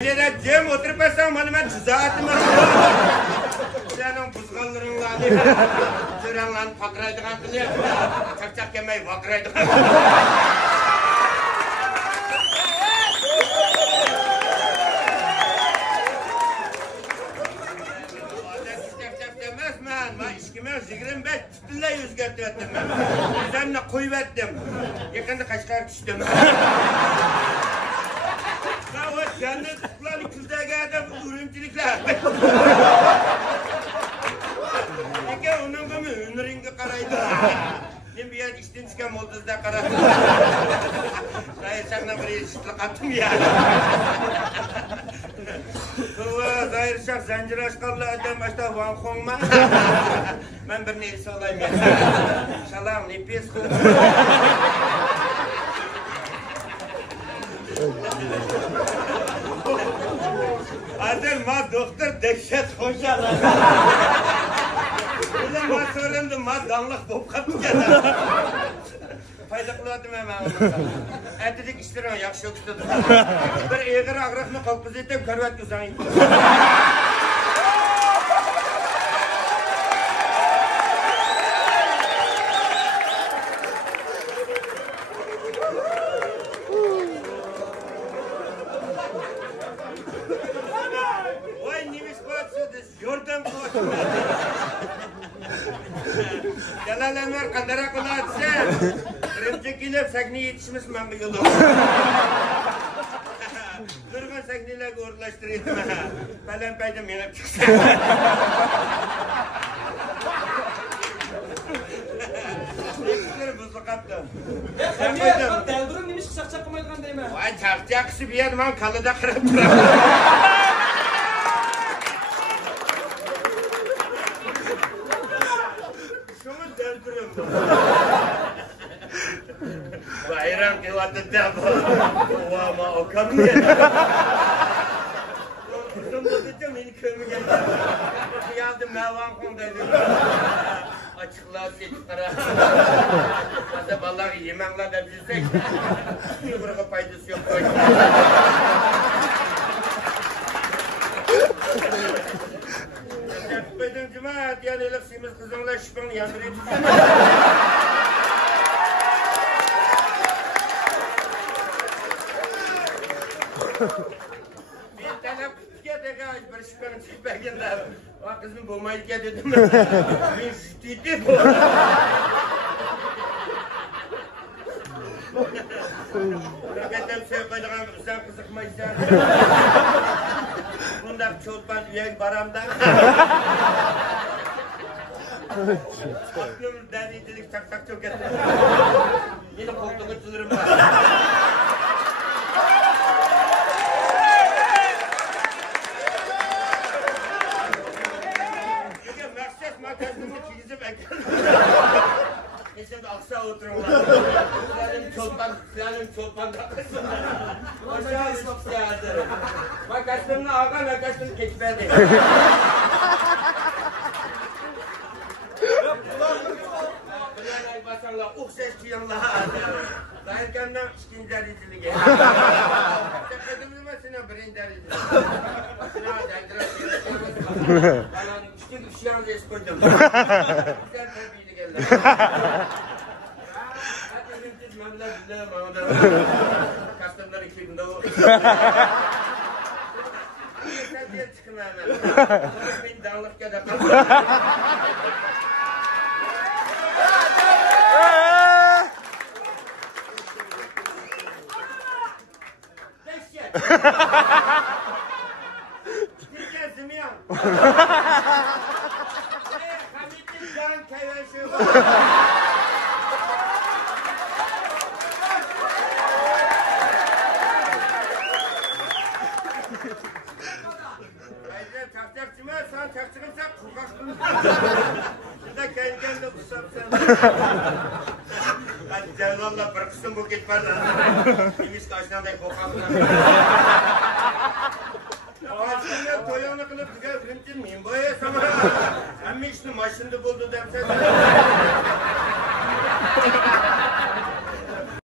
Cem oturup etsem bana ben zaten senin buzgallarınla törenlerini fakraydıgan kılıyor. Çakçak yemeği fakraydıgan. Ben işkime zigirim ben tütünle yüzgerti ettim ben. Üzerine koyu ettim. Yakında kaşkar düştüm. Kendi tutuklan ikizde geldim ürüntülükler. Peki onun gibi ünlüringe karaydı. Şimdi bir yer içtin çıkan molduzda karaydı. Zahir Şah'la bir eşitlik attım ya. Zahir Şah zincir aşkarlı adam başta Van Hong'ma. Ben bir neyse olayım ya. Şalam nefes kum. Adem ma doktor dehşet hoşalar. Bile ma sorundu ma danlık bop kaptı. Faydalı adım hemen onu. Erdedik işlerim yakşı yokuştadır. Bir eğer ağrıqını kalkız ettim karvat uzayın. Jalalanlar kandara kulatsa, kırımcı kilip sakni yetişmiş ben bir yolu. Durgun sakniyle uğurlaştırıyordum ha. Falan paydım yanıp çıksa. Eksikleri buzlu kaptım. Samiye, deldurum demiş ki çakçak kumaydıgan deyme. Vay çakçaksı bir yer ben kalıda kırıp duram. Bayram kewatet apa? Wah mau kami ya. Kırmızı cam ini kırmızı. Yardım mevan kondaydı. Açıklığa seçkara. Hadi vallahi yemekler de bizsek. Burada faydası yok. Yapmadım cemaat yani eleksimiz kızımla şüphen yandırıyor. Bir tane küçüke de gayet bir şüphen çıkmayanlar. O kızım bulmayı dedim. Ben şüpheydi bu. Hakikaten şey koyduğum sen kızıkmaysan. Bundan çolpan üyen baramdan. Aklım deriydilik tak tak çok ettim. Yine koltuğu çılırım var. Şimdi aksa oturumlar. Senin çolpan da kızım. Aşağı üstü geldi. Bak aslında ağam arkadaşım keçmedi. Bilalay basanla ukses çiyanla. Dayırkandan ikinci dericilik. Sepetimiz mi sene birinci dericilik? Sene daydıra İşte işyanızı eskoydum. Güzel terbiyeli geldi. Kastamlar 2000'de o. Sen diye çıkın hemen. Beni dağılıp ya da kalsın. Beşer. Bir gezdim ya. Hamid'in can kayvaşı var. Sen çakçıkımsa kurkaştın. Şurada kendi de kusam sen. Hadi Cevlal'la bırakırsın bu gitmeden. İmiş kaçtan da kokasın. Ağaçlarına toyağını kılıp güzel ürüntün müyüm? Boya sana. Hem mi işte maşında buldu demsen.